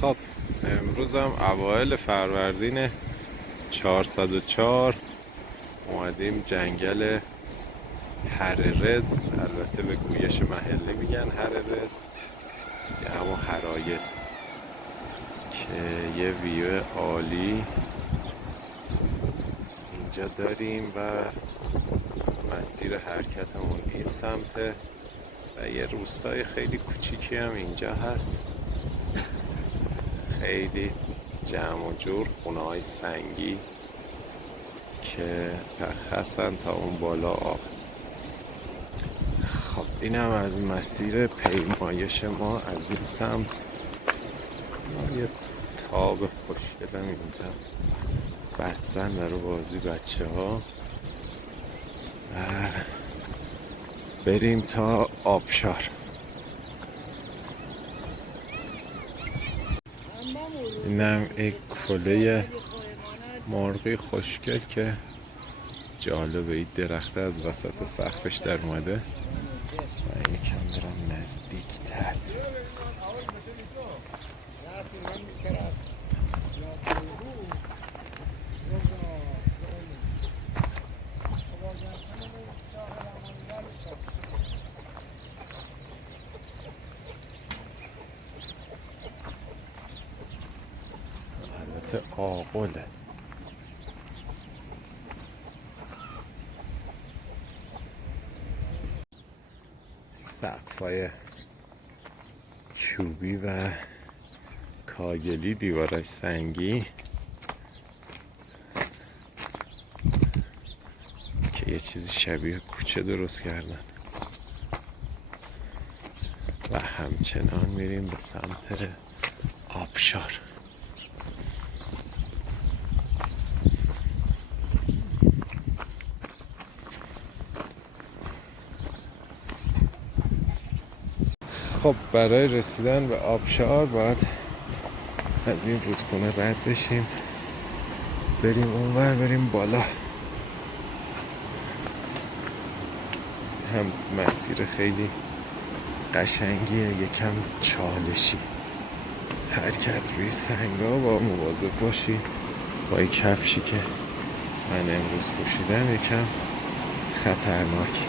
خب امروز هم اوایل فروردین 404 اومدیم جنگل هررز، البته به گویش محلی میگن هررز یا همون هرایز، که یه ویو عالی اینجا داریم و مسیر حرکتمون این سمته و یه روستای خیلی کوچیکی هم اینجا هست، خیلی جمع و جور، خونه های سنگی که پخصن تا اون بالا آب. خب این هم از مسیر پیمایش ما از این سمت. یه تاب خوشگل هم اینجا بستن برای بازی بچه ها و بریم تا آبشار. اینم یک کله مرغی خوشگل که جالبه، این درخته از وسط سقفش در اومده و این کم برم نزدیکتر. البته آقله. سقفای چوبی و کاگلی، دیوارش سنگی که یه چیزی شبیه کوچه درست کردن و همچنان میریم به سمت آبشار. خب برای رسیدن به آبشار باید از این رودخونه رد بشیم، بریم اونور، بریم بالا. هم مسیر خیلی قشنگیه، یکم چالشی، حرکت روی سنگا با مواظب باشی. با این کفشی که من امروز پوشیدم یکم خطرناک.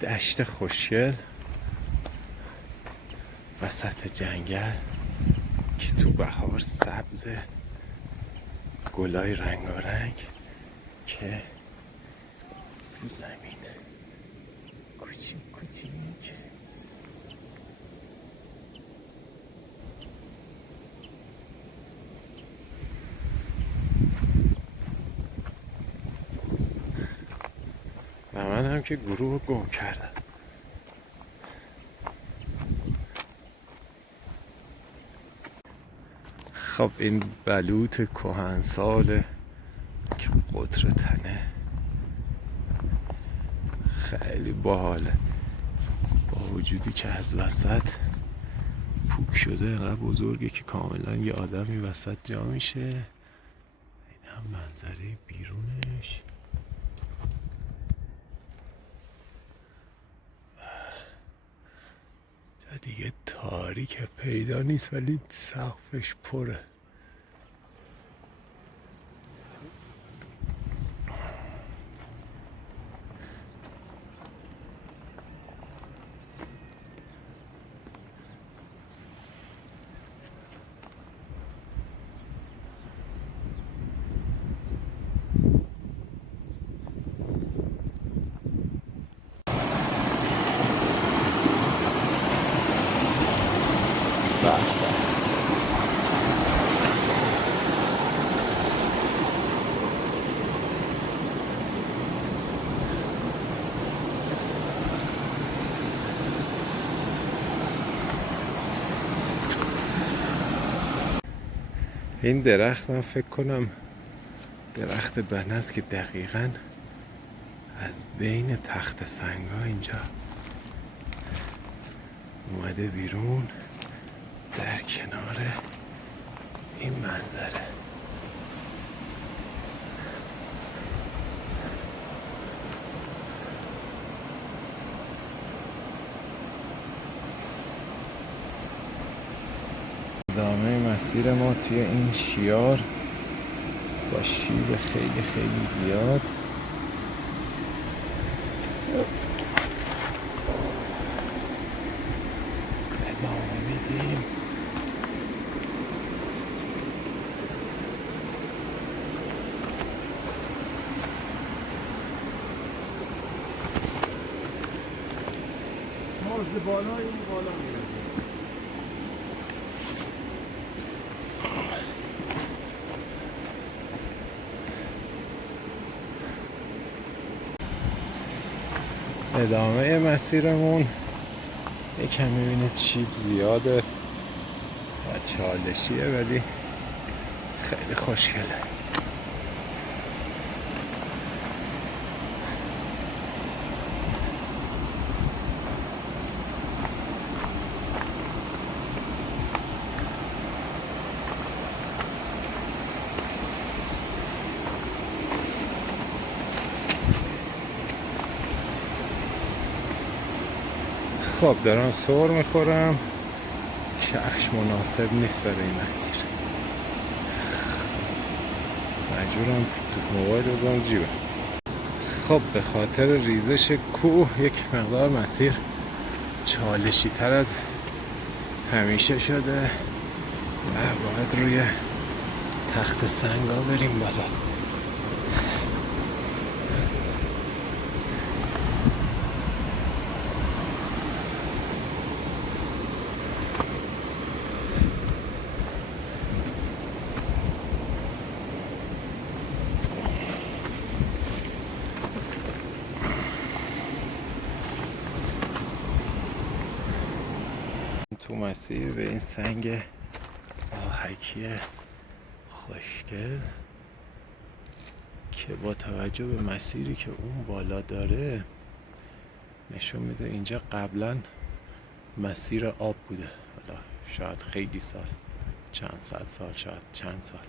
دشت خوشگل وسط جنگل که تو بهار سبز، گلای رنگارنگ که تو زمین کوچیک کوچیک. و من هم که گروه رو گم کردم. خب این بلوط کهنساله که قطر تنه، خیلی باحاله، با وجودی که از وسط پوک شده، اینقدر بزرگه که کاملا یه آدمی وسط جا میشه. این هم منظره بیرونش. دیگه تاریک پیدا نیست ولی سقفش پره. این درخت من فکر کنم درخت بنه است که دقیقاً از بین تخت سنگا اینجا اومده بیرون در کنار این منظره. مسیر ما توی این شیار با شیب خیلی خیلی زیاد ادامه میدیم. بالا این بالا میره. ادامه مسیرمون یکم میبینید شیب زیاده و چالشیه ولی خیلی خوشگله. خب دارم سر میخورم، کفش مناسب نیست برای این مسیر، مجبورم موبایل رو بزنم جیبم. خب به خاطر ریزش کوه یک مقدار مسیر چالشی تر از همیشه شده و باید روی تخت سنگا بریم بالا. تو مسیر به این سنگ آهکی خوشگل که با توجه به مسیری که اون بالا داره نشون میده اینجا قبلا مسیر آب بوده. حالا شاید خیلی سال، چند صد سال، شاید چند سال.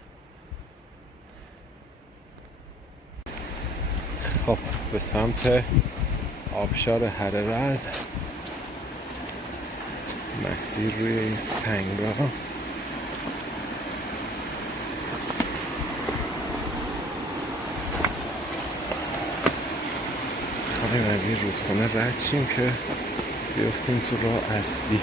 خب به سمت آبشار هررز مسیر روی این سنگا خواهیم از این رودخونه رد شیم که بیفتیم تو راه اصلی.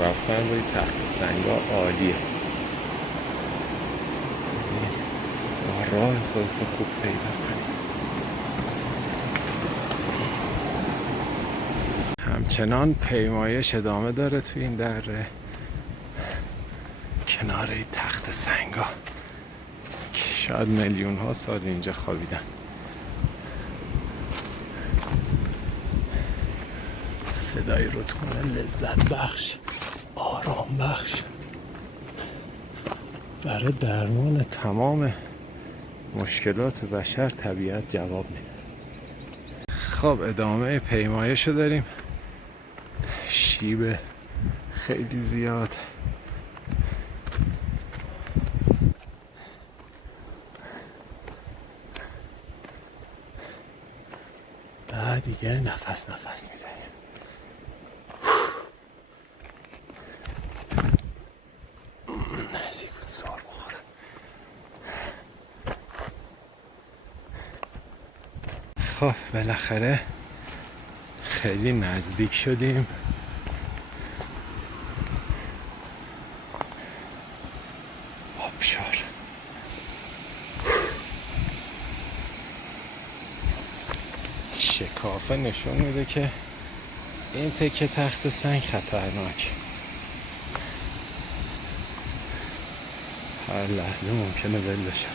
رفتن روی تخت سنگا عالیه، راه خودتون خوب پیدا کنید. همچنان پیمایش ادامه داره توی این دره کنار این تخت سنگا که شاید میلیون ها سال اینجا خوابیدن. صدای رودخونه لذت بخش، آرام بخش، برای درمان تمام مشکلات بشر طبیعت جواب میده. خب ادامه پیمایش رو داریم، شیب خیلی زیاد، بعد دیگه نفس میزنیم. نزدیک بود سار بخورم. خب بالاخره خیلی نزدیک شدیم. آبشار شکافه نشون میده که این تکه تخت سنگ خطرناک، هر لحظه ممکنه ول بشه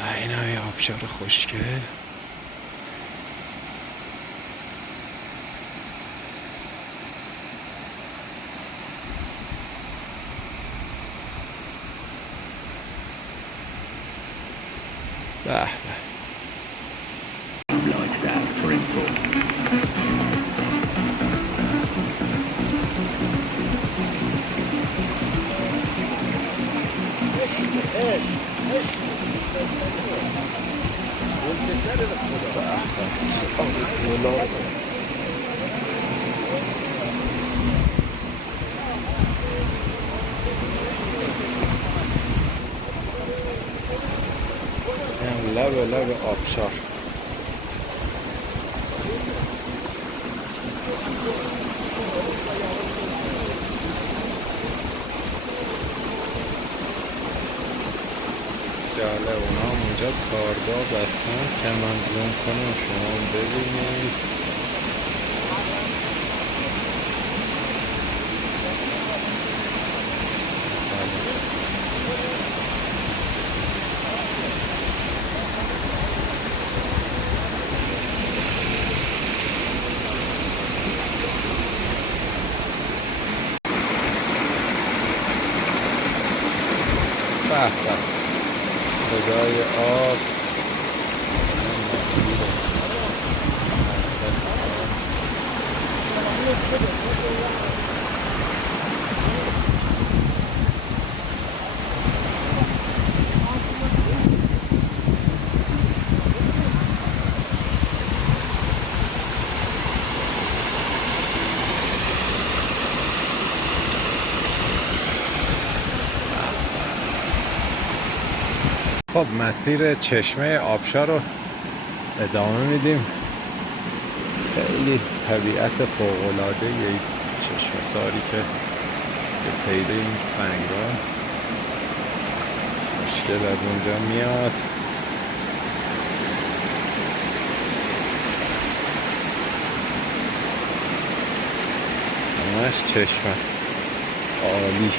و این های آبشار خوشگل. به به در تورنتو. لب آبشار. جالب، اونا هم اونجا کارگاه بستن که من زوم کنم شما ببینید. به به، صدای آب. خب مسیر چشمه آبشار رو ادامه میدیم. خیلی طبیعت فوق‌العاده یه چشمه ساری که به پیده این سنگا مشکل از اونجا میاد. همش چشم است. عالی.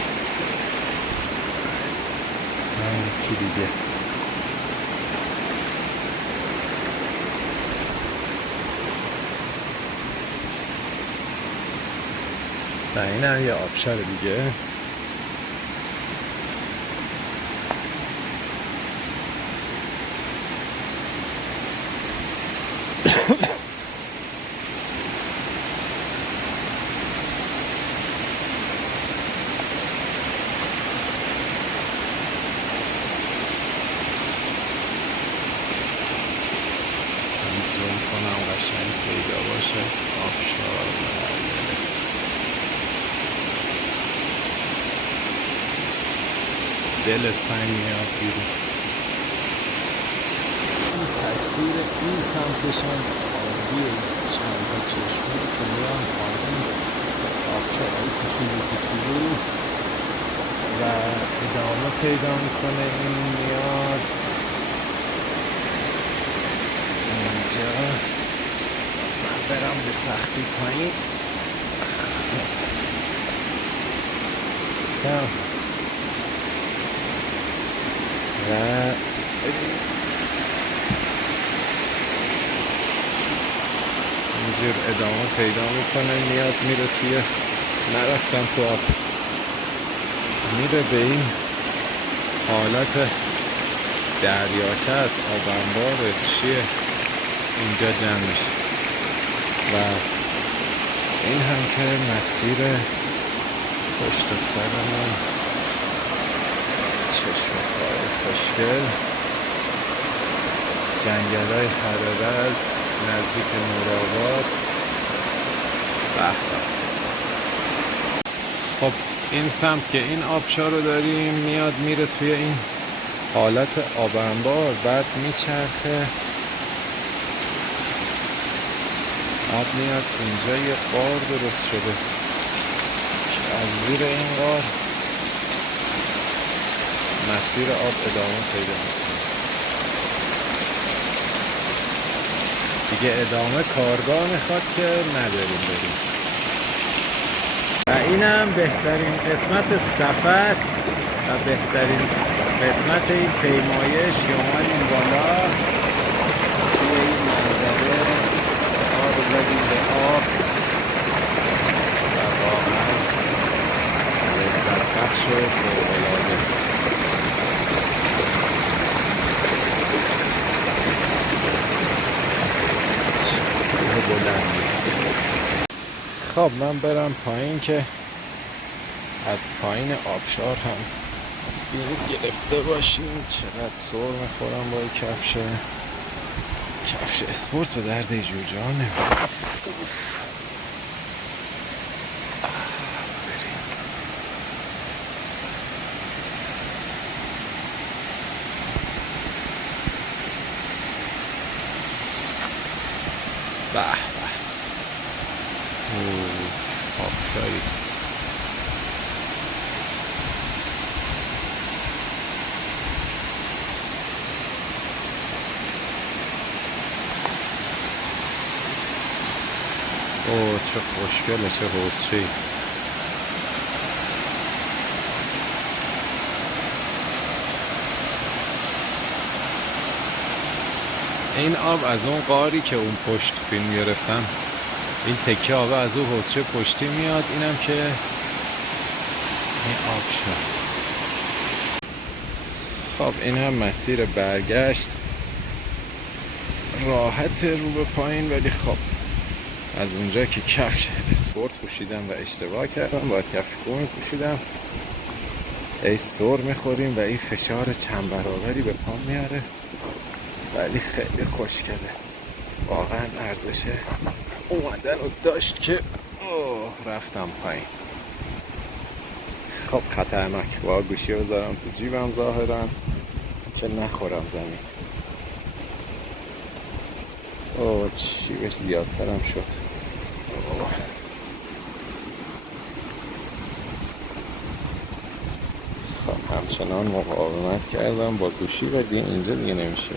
کی دیگه و این هم یه آبشار دیگه. زوم کنم قشنگ پیدا باشه آبشار. دل سنگ میاد بیرون. این تصویر این سمتشان آبیه چند تا چشمه که میان پایین آبشارهای کوچولو و ادامه پیدا میکنه. این میاد اینجا. من برم به سختی پایین. و اینجور ادامه پیدا میکنه میاد میره توی، نرفتم تو آب، میره به این حالت دریاچه از آب انبار چیه اینجا جمع میشه. و این هم که مسیر پشت سرمون چشمه سای خوشگل، جنگل‌های هررز نزدیک نورآباد. به خب این سمت که این آبشار رو داریم میاد میره توی این حالت آب انبار، بعد میچرخه آب میاد اینجا یه غار درست شده از زیر این غار مسیر آب ادامه پیدا میکنه. دیگه ادامه کارگاه میخواد که نداریم بریم. و اینم بهترین قسمت سفر و بهترین قسمت این پیمایش که اومدیم بالا توی این منظره آب زدیم به آب و واقعا لذت بخش و فوق‌العاده. خب من برم پایین که از پایین آبشار هم بینی گرفته باشیم. چقدر سر میخورم با این کفش اسپورت به درد جوجه ها نمیخوره. به به آبشاری. اوه چه خوشگله، چه حوضچه‌ای. این آب از اون غاری که اون پشت فیلم گرفتم، این تکه آب از اون حوضچه پشتی میاد. اینم که این آب شد. خب این هم مسیر برگشت، راحت رو به پایین، ولی خب از اونجا که کفش اسپورت پوشیدم و اشتباه کردم، باید کفش گرم پوشیدم. ای سر میخوریم و این فشار چند برابری به پام میاره، ولی خیلی خوشگله. واقعا ارزش اومدن رو داشت که رفتم پایین. خب خطرناک، با گوشی رو بذارم تو جیبم ظاهرا که نخورم زمین. چیبش زیادترم شد. خب همچنان مقاومت کردم با گوشی، ولی اینجا دیگه نمیشه.